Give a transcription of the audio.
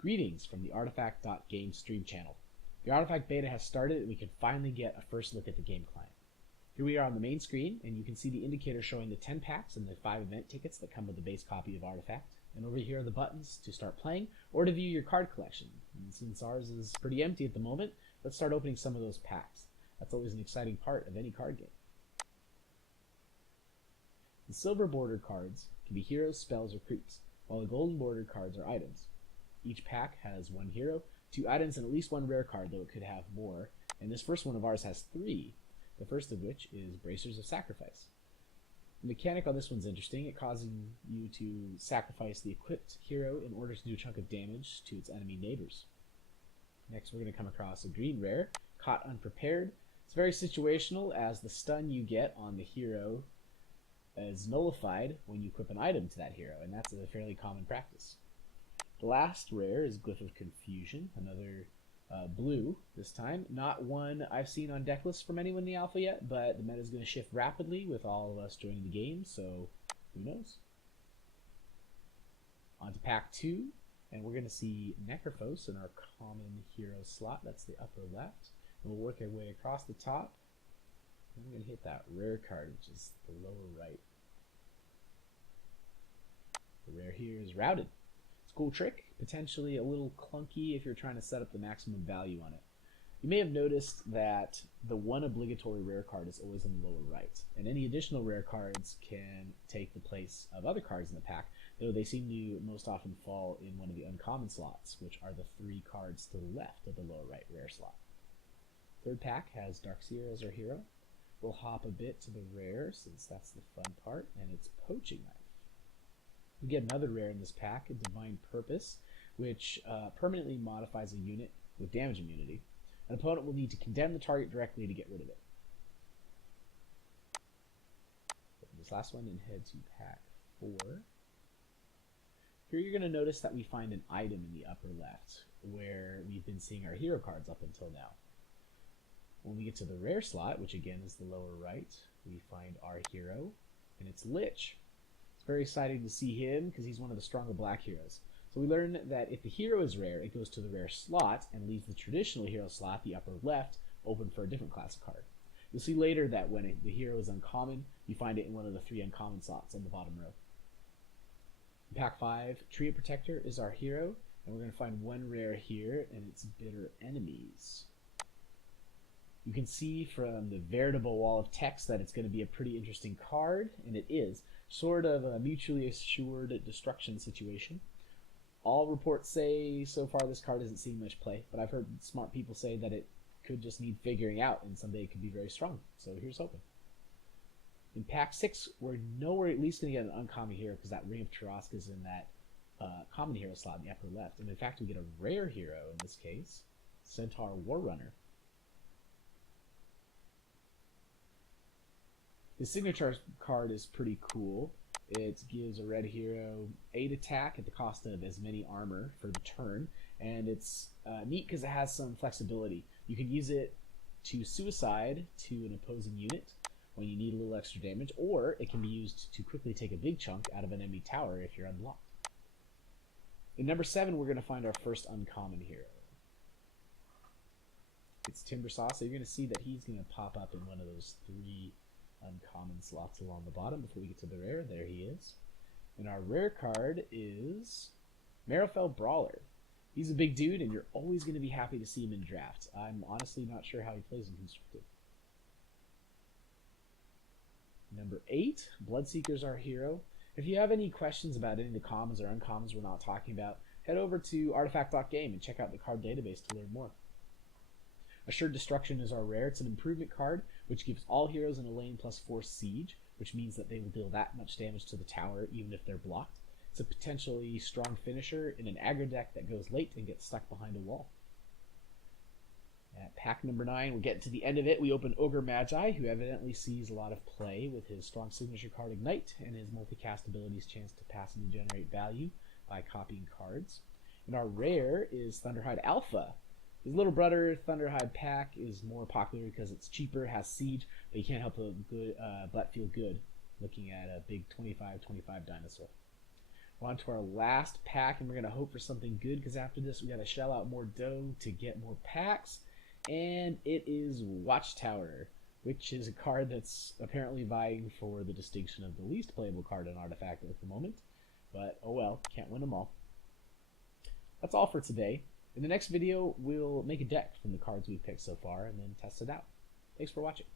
Greetings from the Artifact.game stream channel. The Artifact beta has started and we can finally get a first look at the game client. Here we are on the main screen and you can see the indicator showing the 10 packs and the 5 event tickets that come with the base copy of Artifact. And over here are the buttons to start playing or to view your card collection. And since ours is pretty empty at the moment, let's start opening some of those packs. That's always an exciting part of any card game. The silver bordered cards can be heroes, spells, or creeps, while the golden bordered cards are items. Each pack has 1 hero, 2 items, and at least 1 rare card, though it could have more. And this first one of ours has 3, the first of which is Bracers of Sacrifice. The mechanic on this one's interesting. It causes you to sacrifice the equipped hero in order to do a chunk of damage to its enemy neighbors. Next, we're going to come across a green rare, Caught Unprepared. It's very situational, as the stun you get on the hero is nullified when you equip an item to that hero, and that's a fairly common practice. The last rare is Glyph of Confusion, another blue this time. Not one I've seen on deck lists from anyone in the alpha yet, but the meta is going to shift rapidly with all of us joining the game, so who knows. On to pack 2, and we're going to see Necrophos in our common hero slot. That's the upper left. And we'll work our way across the top. And we're going to hit that rare card, which is the lower right. The rare here is Routed. It's a cool trick, potentially a little clunky if you're trying to set up the maximum value on it. You may have noticed that the one obligatory rare card is always in the lower right, and any additional rare cards can take the place of other cards in the pack, though they seem to most often fall in one of the uncommon slots, which are the 3 cards to the left of the lower right rare slot. Third pack has Darkseer as our hero. We'll hop a bit to the rare, since that's the fun part, and it's Poaching Knife. We get another rare in this pack, a Divine Purpose, which permanently modifies a unit with damage immunity. An opponent will need to condemn the target directly to get rid of it. Open this last one and head to pack 4. Here you're going to notice that we find an item in the upper left, where we've been seeing our hero cards up until now. When we get to the rare slot, which again is the lower right, we find our hero, and it's Lich. It's very exciting to see him because he's one of the stronger black heroes. So we learn that if the hero is rare, it goes to the rare slot and leaves the traditional hero slot, the upper left, open for a different class of card. You'll see later that when the hero is uncommon, you find it in one of the 3 uncommon slots on the bottom row. In pack 5, Tria Protector is our hero, and we're going to find 1 rare here, and it's Bitter Enemies. You can see from the veritable wall of text that it's going to be a pretty interesting card, and it is. Sort of a mutually assured destruction situation. All reports say so far this card isn't seeing much play, but I've heard smart people say that it could just need figuring out, and someday it could be very strong. So here's hoping. In pack 6, we're nowhere at least going to get an uncommon hero because that Ring of Tarask is in that common hero slot in the upper left. And in fact, we get a rare hero in this case, Centaur Warrunner. The signature card is pretty cool. It gives a red hero 8 attack at the cost of as many armor for the turn, and it's neat because it has some flexibility. You can use it to suicide to an opposing unit when you need a little extra damage, or it can be used to quickly take a big chunk out of an enemy tower if you're unblocked. In number 7, we're going to find our first uncommon hero. It's Timbersaw, so you're going to see that he's going to pop up in one of those 3 uncommon slots along the bottom before we get to the rare. There he is. And our rare card is Marrowfell Brawler. He's a big dude, and you're always going to be happy to see him in draft. I'm honestly not sure how he plays in Constructed. Number 8, Bloodseeker's our hero. If you have any questions about any of the commons or uncommons we're not talking about, head over to Artifact.game and check out the card database to learn more. Assured Destruction is our rare. It's an improvement card which gives all heroes in a lane +4 siege, which means that they will deal that much damage to the tower even if they're blocked. It's a potentially strong finisher in an aggro deck that goes late and gets stuck behind a wall. At pack number 9, we're getting to the end of it. We open Ogre Magi, who evidently sees a lot of play with his strong signature card Ignite and his multicast ability's chance to passively generate value by copying cards. And our rare is Thunderhide Alpha. His little brother, Thunderhide Pack, is more popular because it's cheaper, has siege, but you can't help but feel good looking at a big 25-25 dinosaur. On to our last pack, and we're going to hope for something good because after this, we got to shell out more dough to get more packs. And it is Watchtower, which is a card that's apparently vying for the distinction of the least playable card in Artifact at the moment. But oh well, can't win them all. That's all for today. In the next video, we'll make a deck from the cards we've picked so far and then test it out. Thanks for watching.